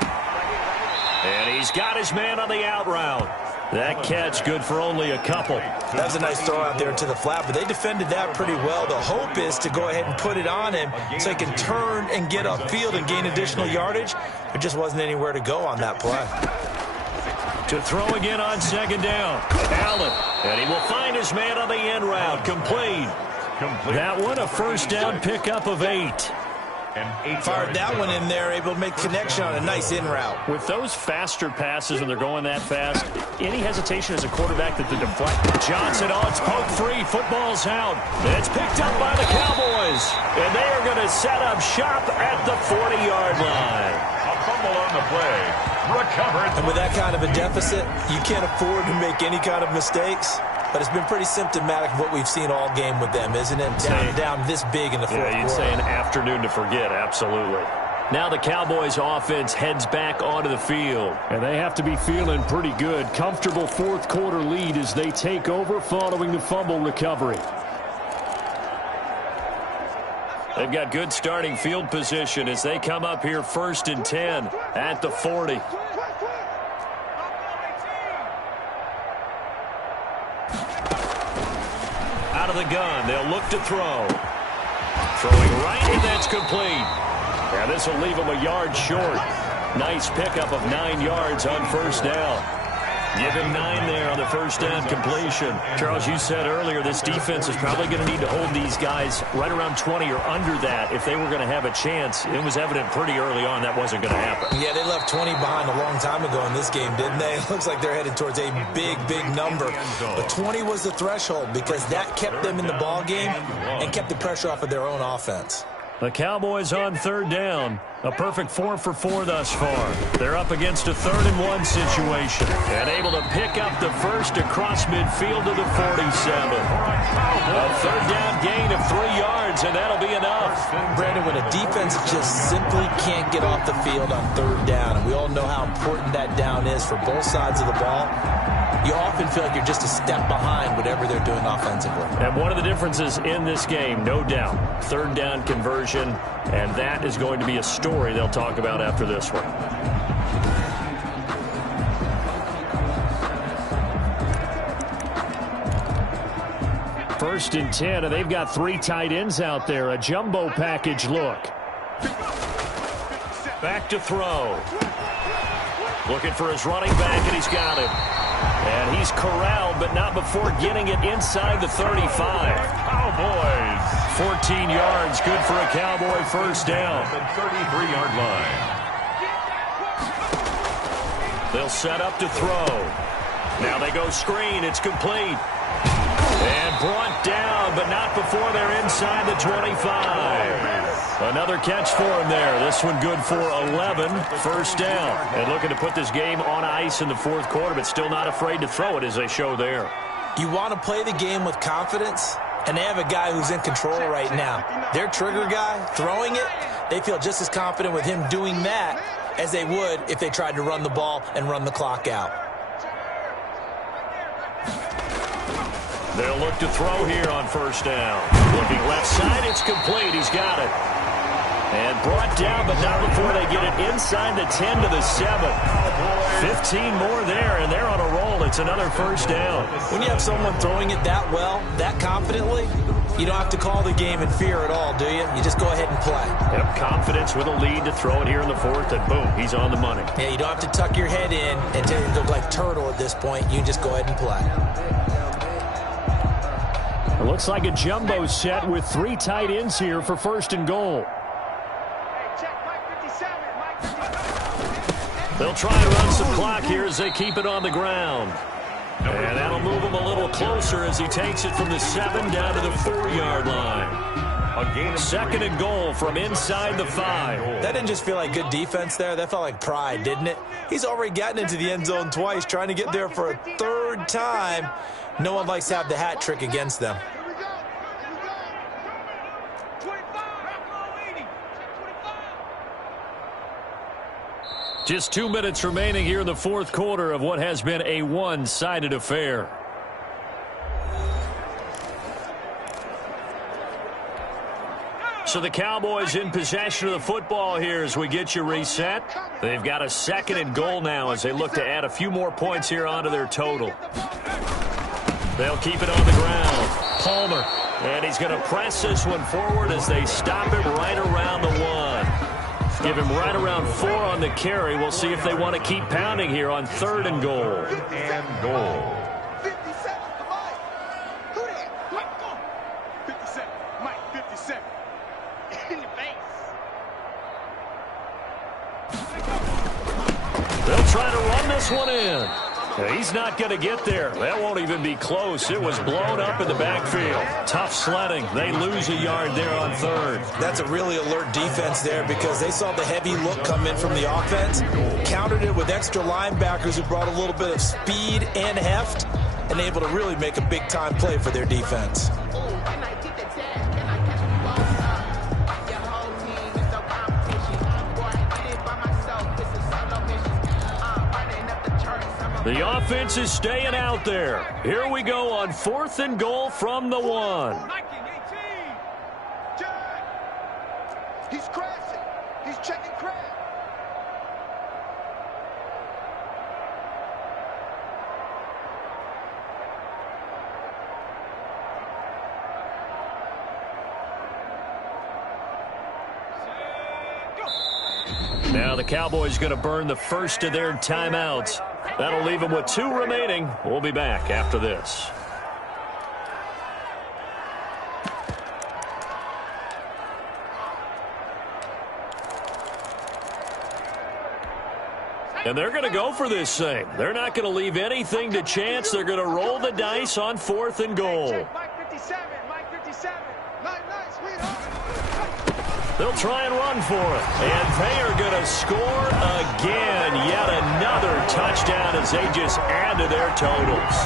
And he's got his man on the out route. That catch good for only a couple. That was a nice throw out there to the flat, but they defended that pretty well. The hope is to go ahead and put it on him so he can turn and get upfield and gain additional yardage. There just wasn't anywhere to go on that play. To throw again on second down. Allen. And he will find his man on the end route. Complete. That one a first down pickup of 8. Fired that one in there, able to make connection on a nice in route. With those faster passes when they're going that fast, any hesitation as a quarterback that the deflect. Johnson, it's poke free. Football's out. It's picked up by the Cowboys. And they are going to set up shop at the 40-yard line. A fumble on the play. Recovered. And with that kind of a deficit, you can't afford to make any kind of mistakes. But it's been pretty symptomatic of what we've seen all game with them, isn't it? Down this big in the fourth quarter. Yeah, you'd say an afternoon to forget, absolutely. Now the Cowboys offense heads back onto the field. And they have to be feeling pretty good. Comfortable fourth quarter lead as they take over following the fumble recovery. They've got good starting field position as they come up here 1st and 10 at the 40. Out of the gun, they'll look to throw. Throwing right, and that's complete. And this will leave him a yard short. Nice pickup of 9 yards on first down. Give him 9 there on the first down completion. Charles, you said earlier this defense is probably going to need to hold these guys right around 20 or under that if they were going to have a chance. It was evident pretty early on that wasn't going to happen. Yeah, they left 20 behind a long time ago in this game, didn't they? It looks like they're headed towards a big, big number. But 20 was the threshold because that kept them in the ball game and kept the pressure off of their own offense. The Cowboys on third down. A perfect 4 for 4 thus far. They're up against a 3rd and 1 situation. And able to pick up the first across midfield to the 47. A third down gain of 3 yards, and that'll be enough. Brandon, when a defense just simply can't get off the field on third down, and we all know how important that down is for both sides of the ball, you often feel like you're just a step behind whatever they're doing offensively. And one of the differences in this game, no doubt, third down conversion, and that is going to be a story they'll talk about after this one. First and 10, and they've got 3 tight ends out there. A jumbo package look. Back to throw. Looking for his running back, and he's got him. And he's corralled, but not before getting it inside the 35. Cowboys. 14 yards, good for a Cowboy first down. The 33-yard line. They'll set up to throw. Now they go screen. It's complete. And brought down, but not before they're inside the 25. Another catch for him there. This one good for 11. First down. And looking to put this game on ice in the 4th quarter, but still not afraid to throw it as they show there. You want to play the game with confidence, and they have a guy who's in control right now. Their trigger guy, throwing it, they feel just as confident with him doing that as they would if they tried to run the ball and run the clock out. They'll look to throw here on first down. Looking left side, it's complete. He's got it. And brought down, but not before they get it inside the 10 to the 7. 15 more there, and they're on a roll. It's another first down. When you have someone throwing it that well, that confidently, you don't have to call the game in fear at all, do you? You just go ahead and play. Yep, confidence with a lead to throw it here in the 4th, and boom, he's on the money. Yeah, you don't have to tuck your head in and look like turtle at this point. You just go ahead and play. It looks like a jumbo set with 3 tight ends here for first and goal. They'll try to run some clock here as they keep it on the ground. And that'll move him a little closer as he takes it from the 7 down to the 4-yard line. Second and goal from inside the 5. That didn't just feel like good defense there. That felt like pride, didn't it? He's already gotten into the end zone twice, trying to get there for a 3rd time. No one likes to have the hat trick against them. Just 2 minutes remaining here in the 4th quarter of what has been a one-sided affair. So the Cowboys in possession of the football here as we get you reset. They've got a 2nd and goal now as they look to add a few more points here onto their total. They'll keep it on the ground. Palmer. And he's going to press this one forward as they stop him right around the 1. Give him right around 4 on the carry. We'll see if they want to keep pounding here on 3rd and goal. 3rd and goal. 57, Mike. Who that? Mike, go. 57, Mike, 57. In the face. They'll try to run this one in. He's not going to get there. That won't even be close. It was blown up in the backfield. Tough sledding. They lose a yard there on 3rd. That's a really alert defense there because they saw the heavy look come in from the offense, countered it with extra linebackers who brought a little bit of speed and heft, and able to really make a big-time play for their defense. The offense is staying out there. Here we go on 4th and goal from the 1. He's crashing. He's checking crash. Now the Cowboys going to burn the first of their timeouts. That'll leave them with 2 remaining. We'll be back after this. And they're going to go for this thing. They're not going to leave anything to chance. They're going to roll the dice on 4th and goal. They'll try and run for it. And they are going to score again. Yet another touchdown as they just add to their totals.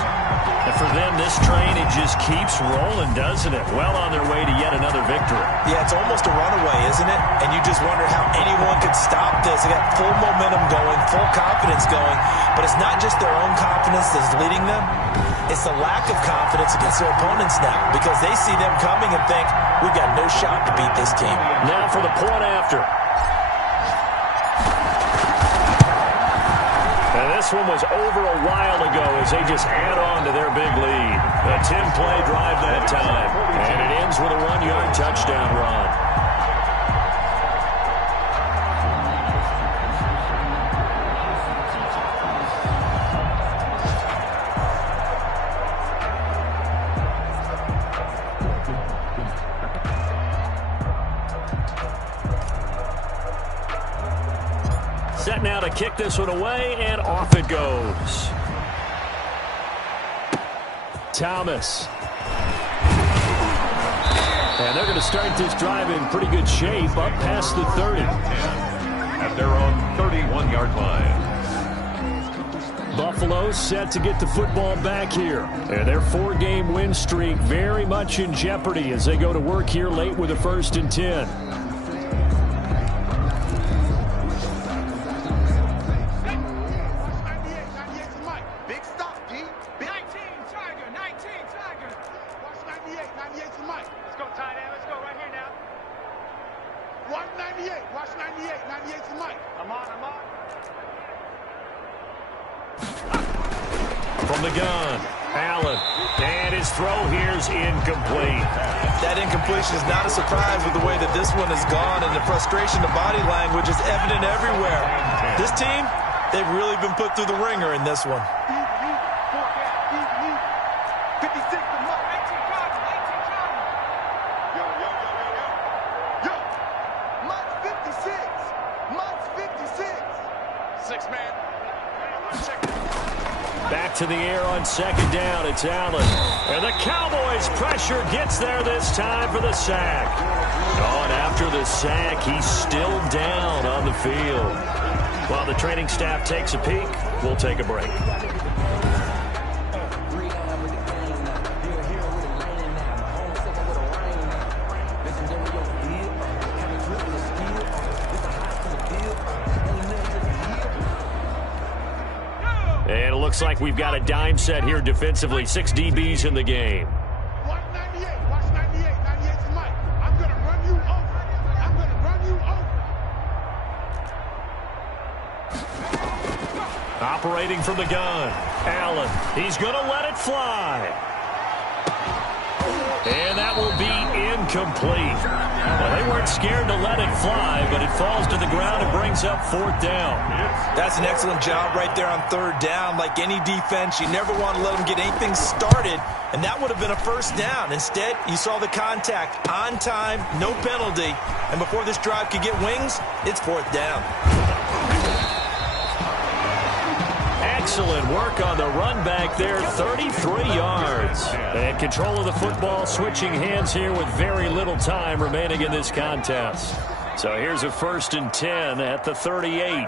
And for them, this train, it just keeps rolling, doesn't it? Well on their way to yet another victory. Yeah, it's almost a runaway, isn't it? And you just wonder how anyone could stop this. They got full momentum going, full confidence going. But it's not just their own confidence that's leading them. It's the lack of confidence against their opponents now, because they see them coming and think, we've got no shot to beat this team. Now for the point after. And this one was over a while ago as they just add on to their big lead. A 10-play drive that time. And it ends with a 1-yard touchdown run. Set now to kick this one away, and off it goes. Thomas. And they're going to start this drive in pretty good shape, up past the 30. At their own 31-yard line. Buffalo set to get the football back here. And their 4-game win streak very much in jeopardy as they go to work here late with a 1st and 10. From the gun, Allen. And his throw here's incomplete. That incompletion is not a surprise with the way that this one has gone, and the frustration, the body language is evident everywhere. This team, they've really been put through the ringer in this one. Back to the air on 2nd down. It's Allen. And the Cowboys' pressure gets there this time for the sack. Oh, and after the sack, he's still down on the field. While the training staff takes a peek, we'll take a break. And it looks like we've got a dime set here defensively. 6 DBs in the game. Watch 98. Watch 98. 98's Mike. I'm going to run you over. I'm going to run you over. Operating from the gun. Allen. He's going to let it fly. And that will be incomplete. Well, they weren't scared to let it fly, but it falls to the ground and brings up 4th down. That's an excellent job right there on 3rd down. Like any defense, you never want to let them get anything started, and that would have been a 1st down. Instead, you saw the contact on time, no penalty, and before this drive could get wings, it's 4th down. Excellent work on the run back there, 33 yards. And control of the football, switching hands here with very little time remaining in this contest. So here's a 1st and 10 at the 38.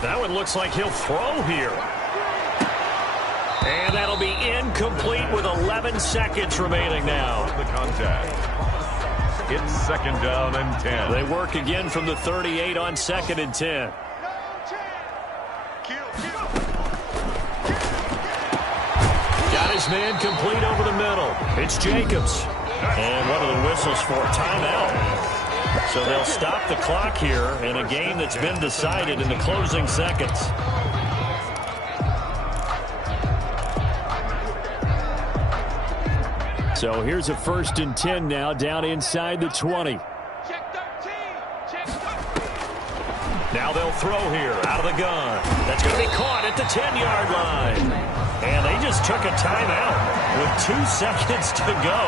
That one looks like he'll throw here. And that'll be incomplete with 11 seconds remaining now. The contact. It's 2nd down and 10. They work again from the 38 on 2nd and 10. Got his man complete over the middle. It's Jacobs. And one of the whistles for a timeout. So they'll stop the clock here in a game that's been decided in the closing seconds. So here's a 1st and 10 now down inside the 20. Now they'll throw here out of the gun. That's going to be caught at the 10-yard line. And they just took a timeout with 2 seconds to go.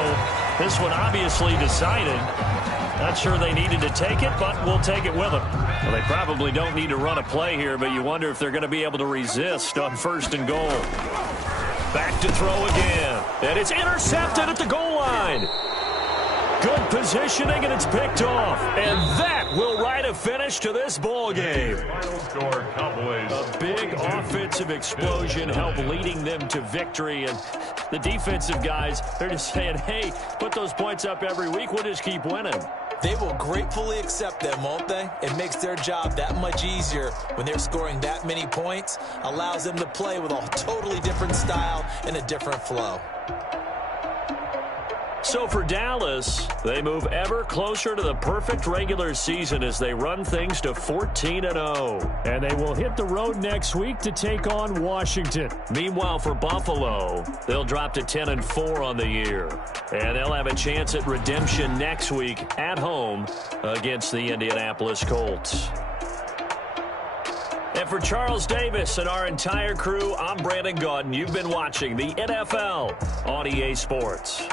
This one obviously decided. Not sure they needed to take it, but we'll take it with them. Well, they probably don't need to run a play here, but you wonder if they're going to be able to resist on 1st and goal. Back to throw again. And it's intercepted at the goal line. Good positioning, and it's picked off. And that will write a finish to this ball game. Final score, Cowboys. A big offensive explosion helped leading them to victory. And the defensive guys, they're just saying, hey, put those points up every week. We'll just keep winning. They will gratefully accept them, won't they? It makes their job that much easier when they're scoring that many points. Allows them to play with a totally different style and a different flow. So for Dallas, they move ever closer to the perfect regular season as they run things to 14-0. And they will hit the road next week to take on Washington. Meanwhile, for Buffalo, they'll drop to 10-4 on the year. And they'll have a chance at redemption next week at home against the Indianapolis Colts. And for Charles Davis and our entire crew, I'm Brandon Gaudin. You've been watching the NFL on EA Sports.